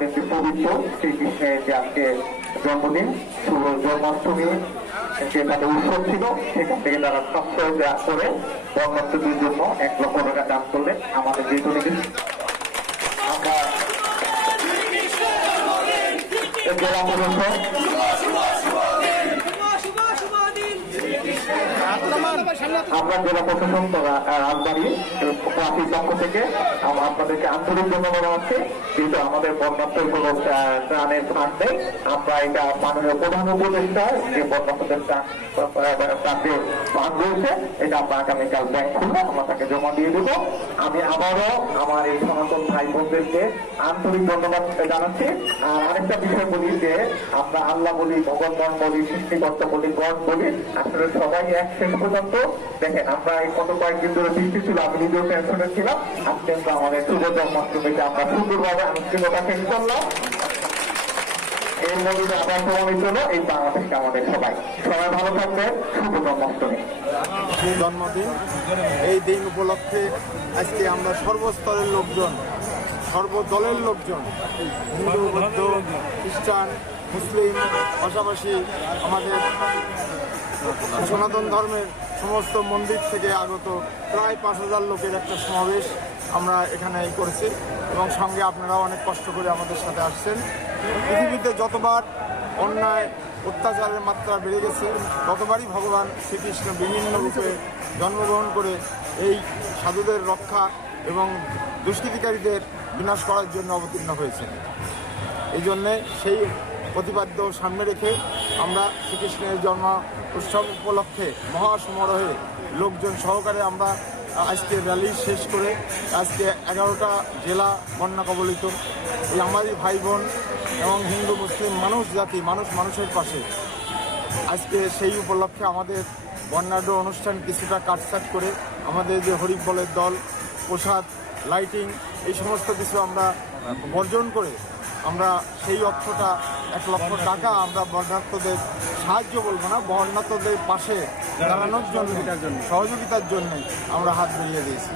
আমাদের যে পবিত্র শ্রীকৃষ্ণের যে আজকে জন্মদিন, শুভ জন্মাষ্টমী যে তাদের উৎসব ছিল, সেখান থেকে তারা সবসময় করে বর্ণার্থীদের জন্য 1 লক্ষ টাকা দান করলেন। আমাদের যেহেতু আমরা জেলা প্রশাসন আমরা জেলা প্রশাসন রাজবাড়ী পার্টির পক্ষ থেকে আপনাদেরকে আন্তরিক ধন্যবাদ জানাচ্ছি। কিন্তু আমাদের বন্যার্থের কোন ত্রাণের ফান্ড নেই। আমরা এটা মাননীয় প্রধান উপদেষ্টা যে বন্যার্থদের তাদের ফান্ড রয়েছে, এটা আমরা আগামীকাল ব্যাংক খুলবো, আমরা তাকে জমা দিয়ে দেবো। আমি আবারও আমার এই সনাতন ভাই বোনদেরকে আন্তরিক ধন্যবাদ জানাচ্ছি। আর আরেকটা বিষয় বলি যে আমরা আল্লাহ বলি, ভগবান বলি, সৃষ্টিকর্তা বলি, গড বলি, আসলে সবাই এক শেষ পর্যন্ত। দেখেন আমরা এই গত কয়েকদিন ধরে বৃষ্টি ছিল, আমি নিজেও টেনশনে ছিলাম। আজকে আমাদের শুভ জন্মাষ্টমীতে আমরা সুন্দরভাবে আনুষ্ঠানিকতা শেষ করলাম। এর মধ্যে আবার প্রমাণিত হলো এই বাংলাদেশকে আমাদের সবাই ভালো থাকবে। শুভ জন্মাষ্টমী জন্মদিন, এই দিন উপলক্ষে আজকে আমরা সর্বস্তরের লোকজন, সর্বদলের লোকজন, হিন্দু, বৌদ্ধ, খ্রিস্টান, মুসলিম, পাশাপাশি আমাদের সনাতন ধর্মের সমস্ত মন্দির থেকে আগত প্রায় 5000 লোকের একটা সমাবেশ আমরা এখানে করেছি এবং সঙ্গে আপনারাও অনেক কষ্ট করে আমাদের সাথে আসছেন। পৃথিবীতে যতবার অন্যায় অত্যাচারের মাত্রা বেড়ে গেছে, ততবারই ভগবান শ্রীকৃষ্ণ বিভিন্ন রূপে জন্মগ্রহণ করে এই সাধুদের রক্ষা এবং দুষ্কৃতিকারীদের বিনাশ করার জন্য অবতীর্ণ হয়েছে। এই জন্যে সেই প্রতিপাদ্য সামনে রেখে আমরা শ্রীকৃষ্ণের জন্ম উৎসব উপলক্ষে মহাসমারোহে লোকজন সহকারে আমরা আজকে র্যালি শেষ করে আজকে 11টা জেলা বন্যা কবলিত এই আমারই ভাই বোন এবং হিন্দু মুসলিম মানুষ জাতি, মানুষের পাশে আজকে সেই উপলক্ষে আমাদের বর্ণাঢ্য অনুষ্ঠান কিছুটা কাটছাট করে আমাদের যে হরিবলের দল, প্রসাদ, লাইটিং এই সমস্ত কিছু আমরা বর্জন করে আমরা সেই অর্থটা 1 লক্ষ টাকা আমরা বর্ণার্থদের সাহায্য বলবো না, বর্ণার্থদের পাশে দাঁড়ানোর জন্য, সহযোগিতার জন্য আমরা হাত বাড়িয়ে দিয়েছি।